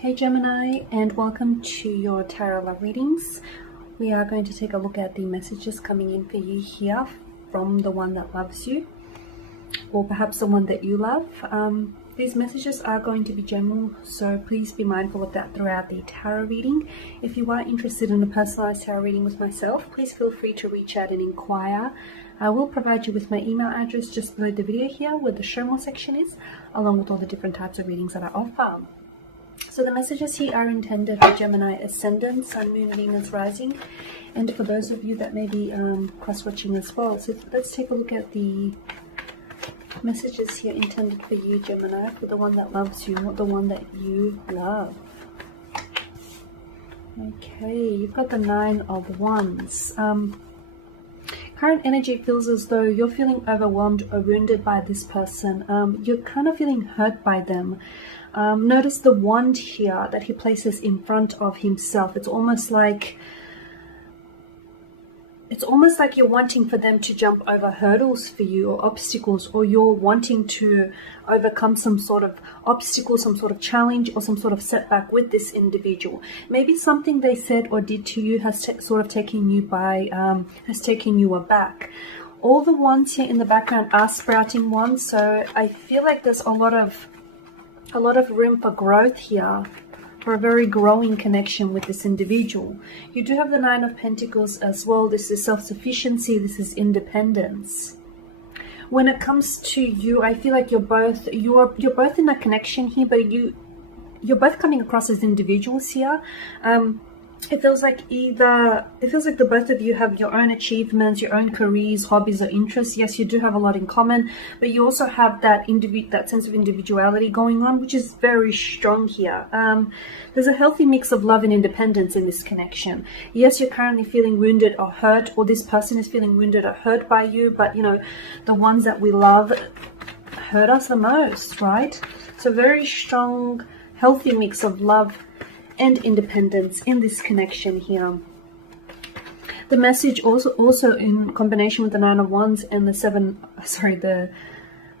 Hey Gemini, and welcome to your tarot love readings. We are going to take a look at the messages coming in for you here from the one that loves you, or perhaps the one that you love. These messages are going to be general, so please be mindful of that throughout the tarot reading. If you are interested in a personalized tarot reading with myself, please feel free to reach out and inquire. I will provide you with my email address just below the video here where the show more section is, along with all the different types of readings that I offer. So the messages here are intended for Gemini Ascendant, Sun, Moon, Venus, Rising, and for those of you that may be cross-watching as well. So let's take a look at the messages here intended for you, Gemini, for the one that loves you, not the one that you love. Okay, you've got the Nine of Wands. Current energy feels as though you're feeling overwhelmed or wounded by this person. You're kind of feeling hurt by them. Notice the wand here that he places in front of himself. It's almost like you're wanting for them to jump over hurdles for you, or obstacles, or you're wanting to overcome some sort of obstacle, some sort of challenge, or some sort of setback with this individual. Maybe something they said or did to you has sort of taken you aback. All the wands here in the background are sprouting wands, so I feel like there's a lot of room for growth here, for a very growing connection with this individual. You do have the Nine of Pentacles as well. This is self-sufficiency, this is independence. When it comes to you, I feel like you're both in a connection here, but you're both coming across as individuals here. It feels like the both of you have your own achievements, your own careers, hobbies, or interests. Yes, you do have a lot in common, but you also have that sense of individuality going on, which is very strong here. There's a healthy mix of love and independence in this connection. Yes, you're currently feeling wounded or hurt, or this person is feeling wounded or hurt by you, but you know, the ones that we love hurt us the most, right? So very strong, healthy mix of love and independence in this connection here. The message also in combination with the Nine of Wands and the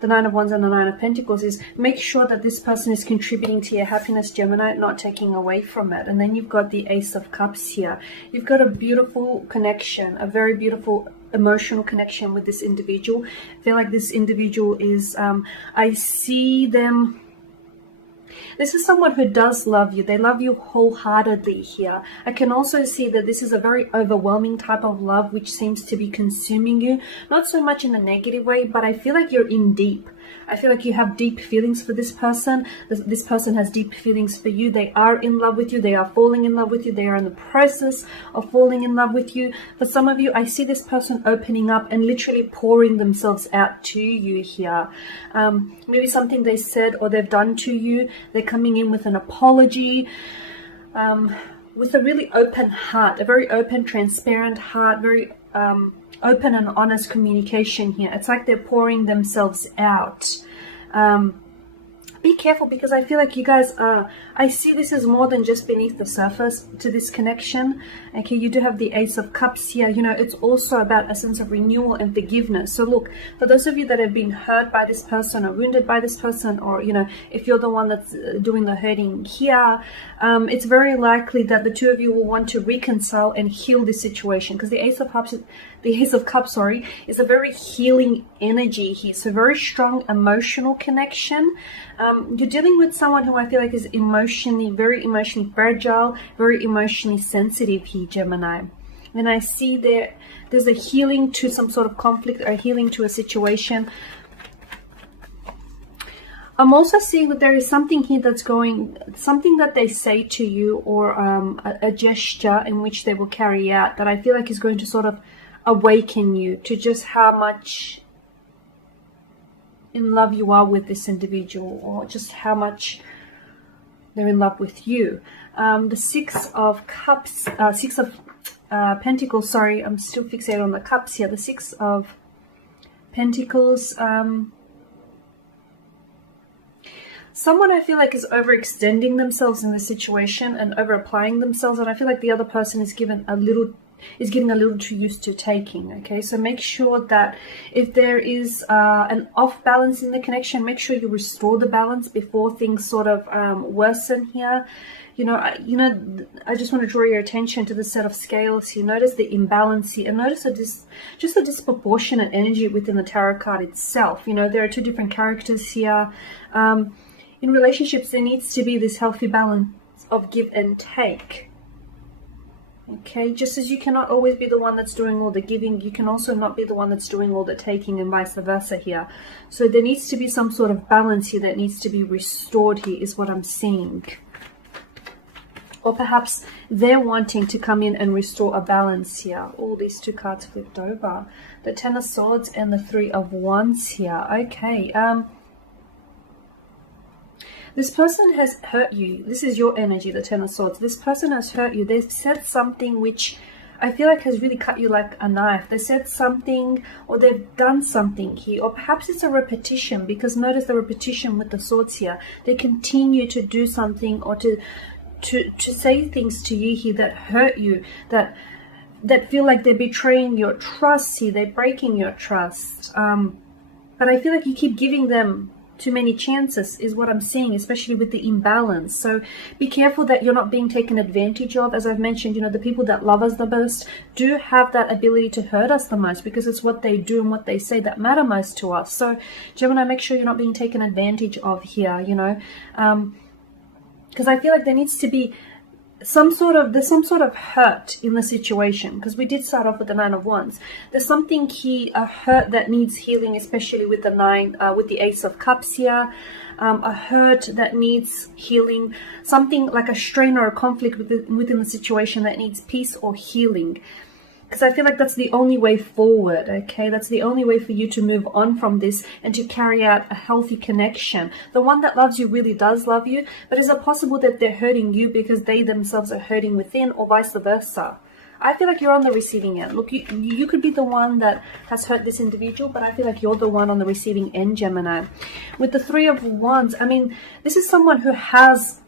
Nine of Wands and the Nine of Pentacles is make sure that this person is contributing to your happiness, Gemini, not taking away from it. And then you've got the Ace of Cups here. You've got a beautiful connection, a very beautiful emotional connection with this individual. I feel like this individual is, I see them. This is someone who does love you. They love you wholeheartedly here. I can also see that this is a very overwhelming type of love which seems to be consuming you. Not so much in a negative way, but I feel like you're in deep. I feel like you have deep feelings for this person. This person has deep feelings for you. They are in love with you. They are falling in love with you. They are in the process of falling in love with you. For some of you, I see this person opening up and literally pouring themselves out to you here. Maybe something they said or they've done to you. They're coming in with an apology, with a really open heart, a very open, transparent heart, very open and honest communication here. It's like they're pouring themselves out. Be careful, because I feel like you guys I see this is more than just beneath the surface to this connection. Okay, you do have the Ace of Cups here. You know, it's also about a sense of renewal and forgiveness. So look, for those of you that have been hurt by this person or wounded by this person, or you know, if you're the one that's doing the hurting here, it's very likely that the two of you will want to reconcile and heal this situation, because the Ace of Cups is a very healing energy here. So very strong emotional connection. You're dealing with someone who I feel like is very emotionally fragile, very emotionally sensitive here, Gemini. And I see there's a healing to some sort of conflict, or healing to a situation. I'm also seeing that there is something here something that they say to you, or a gesture in which they will carry out, that I feel like is going to sort of awaken you to just how much in love you are with this individual, or just how much they're in love with you. The Six of Pentacles, sorry, I'm still fixated on the cups here. The Six of Pentacles, someone I feel like is overextending themselves in this situation and over applying themselves, and I feel like the other person is given a little is getting a little too used to taking. Okay, so make sure that if there is an off balance in the connection, make sure you restore the balance before things sort of worsen here. I just want to draw your attention to the set of scales here. Notice the imbalance here, and notice just a disproportionate energy within the tarot card itself. There are two different characters here. In relationships, there needs to be this healthy balance of give and take. Okay, just as you cannot always be the one that's doing all the giving, you can also not be the one that's doing all the taking, and vice versa here. So there needs to be some sort of balance here that needs to be restored here, is what I'm seeing. Or perhaps they're wanting to come in and restore a balance here. All these two cards flipped over. The Ten of Swords and the Three of Wands here. Okay. This person has hurt you. This is your energy, the Ten of Swords. This person has hurt you. They've said something which I feel like has really cut you like a knife. They said something, or they've done something here. Or perhaps it's a repetition, because notice the repetition with the swords here. They continue to do something, or to say things to you here that hurt you, that feel like they're betraying your trust here, they're breaking your trust. But I feel like you keep giving them too many chances, is what I'm seeing, especially with the imbalance. So be careful that you're not being taken advantage of. As I've mentioned, the people that love us the most do have that ability to hurt us the most, because it's what they do and what they say that matter most to us. So Gemini, make sure you're not being taken advantage of here, because I feel like there needs to be some sort of hurt in the situation, because we did start off with the Nine of Wands. There's something here, a hurt that needs healing, especially with the with the Ace of Cups here. A hurt that needs healing, something like a strain or a conflict within the situation that needs peace or healing. Because I feel like that's the only way forward, okay? That's the only way for you to move on from this and to carry out a healthy connection. The one that loves you really does love you, but is it possible that they're hurting you because they themselves are hurting within, or vice versa? I feel like you're on the receiving end. Look, you could be the one that has hurt this individual, but I feel like you're the one on the receiving end, Gemini. With the Three of Wands, I mean, this is someone who has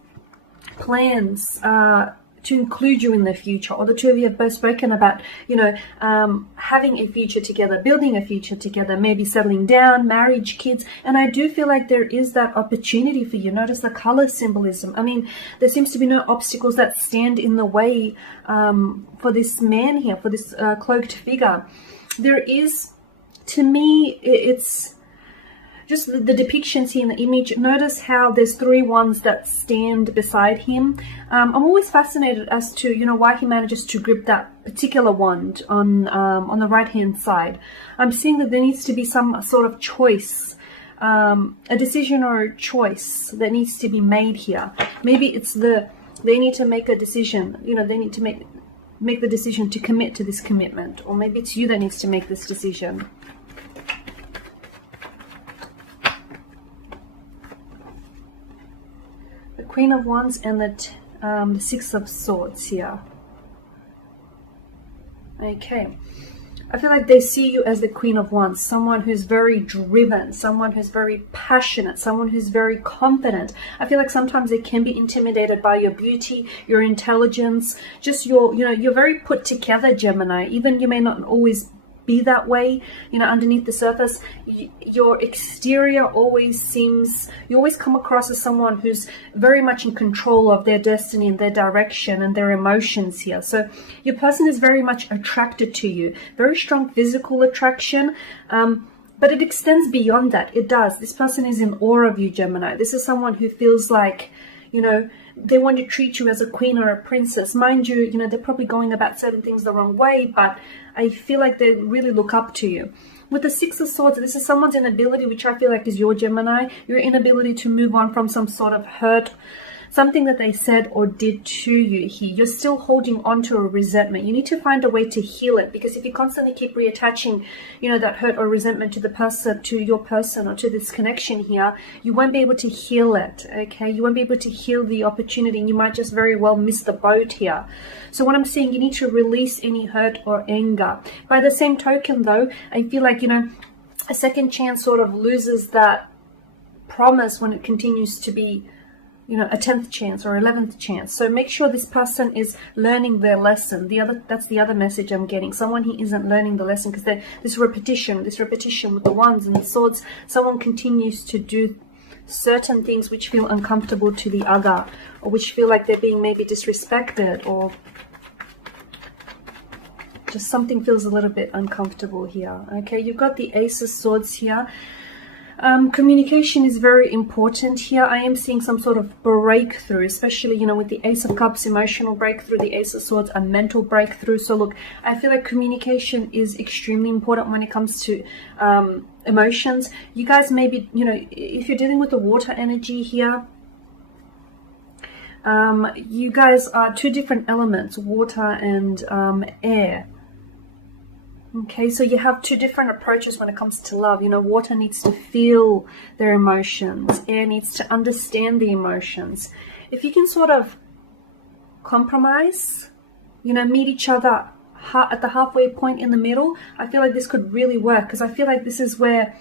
plans to include you in the future, or the two of you have both spoken about, having a future together, building a future together, maybe settling down, marriage, kids. And I do feel like there is that opportunity for you. Notice the color symbolism. I mean, there seems to be no obstacles that stand in the way for this man here, for this cloaked figure. There is, to me, it's just the depictions here in the image. Notice how there's three wands that stand beside him. I'm always fascinated as to why he manages to grip that particular wand on the right hand side. I'm seeing that there needs to be some sort of choice, a decision or a choice that needs to be made here. Maybe it's they need to make a decision. They need to make the decision to commit to this commitment, or maybe it's you that needs to make this decision. Queen of Wands and the Six of Swords here. Okay. I feel like they see you as the Queen of Wands, someone who's very driven, someone who's very passionate, someone who's very confident. I feel like sometimes they can be intimidated by your beauty, your intelligence, just you're very put together, Gemini. Even you may not always be that way, underneath the surface. Your exterior you always come across as someone who's very much in control of their destiny and their direction and their emotions here. So your person is very much attracted to you, very strong physical attraction, but it extends beyond that. It does. This person is in awe of you, Gemini. This is someone who feels like, they want to treat you as a queen or a princess. Mind you, they're probably going about certain things the wrong way, but I feel like they really look up to you. With the Six of Swords, this is someone's inability, which I feel like is your Gemini, your inability to move on from some sort of hurt, something that they said or did to you here. You're still holding on to a resentment. You need to find a way to heal it, because if you constantly keep reattaching, that hurt or resentment to the person, to your person, or to this connection here, you won't be able to heal it, okay? You won't be able to heal the opportunity, and you might just very well miss the boat here. So what I'm saying, you need to release any hurt or anger. By the same token, though, I feel like, a second chance sort of loses that promise when it continues to be you know, a 10th chance or 11th chance. So make sure this person is learning their lesson. That's the other message I'm getting. Someone who isn't learning the lesson, because this repetition with the wands and the swords, someone continues to do certain things which feel uncomfortable to the other, or which feel like they're being maybe disrespected, or just something feels a little bit uncomfortable here. Okay, you've got the Ace of Swords here. Communication is very important here. I am seeing some sort of breakthrough, especially, you know, with the Ace of Cups, emotional breakthrough, the Ace of Swords, a mental breakthrough. So look, I feel like communication is extremely important when it comes to emotions. You guys maybe, you know, if you're dealing with the water energy here, you guys are two different elements, water and air. Okay, so you have two different approaches when it comes to love. You know, water needs to feel their emotions. Air needs to understand the emotions. If you can sort of compromise, you know, meet each other at the halfway point in the middle, I feel like this could really work. Because I feel like this is where,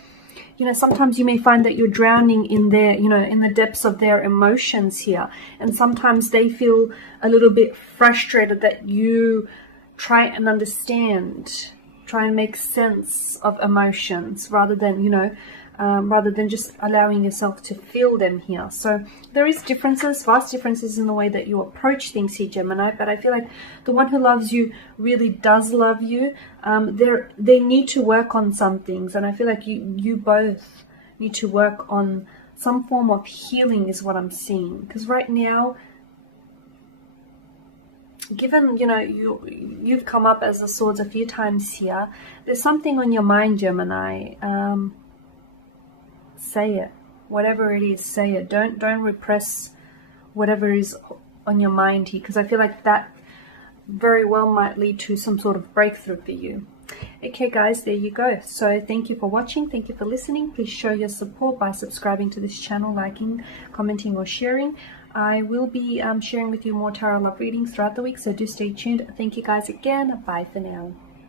you know, sometimes you may find that you're drowning in their, you know, in the depths of their emotions here. And sometimes they feel a little bit frustrated that you try and understand, try and make sense of emotions rather than, you know, rather than just allowing yourself to feel them here. So there is differences, vast differences in the way that you approach things here, Gemini, but I feel like the one who loves you really does love you. They need to work on some things, and I feel like you both need to work on some form of healing is what I'm seeing. Because right now, given, you know, you've come up as the Swords a few times here, there's something on your mind, Gemini. Say it. Whatever it is, say it. Don't repress whatever is on your mind here, because I feel like that very well might lead to some sort of breakthrough for you. Okay guys, there you go. So thank you for watching, thank you for listening. Please show your support by subscribing to this channel, liking, commenting or sharing. I will be sharing with you more tarot love readings throughout the week, so do stay tuned. Thank you guys again. Bye for now.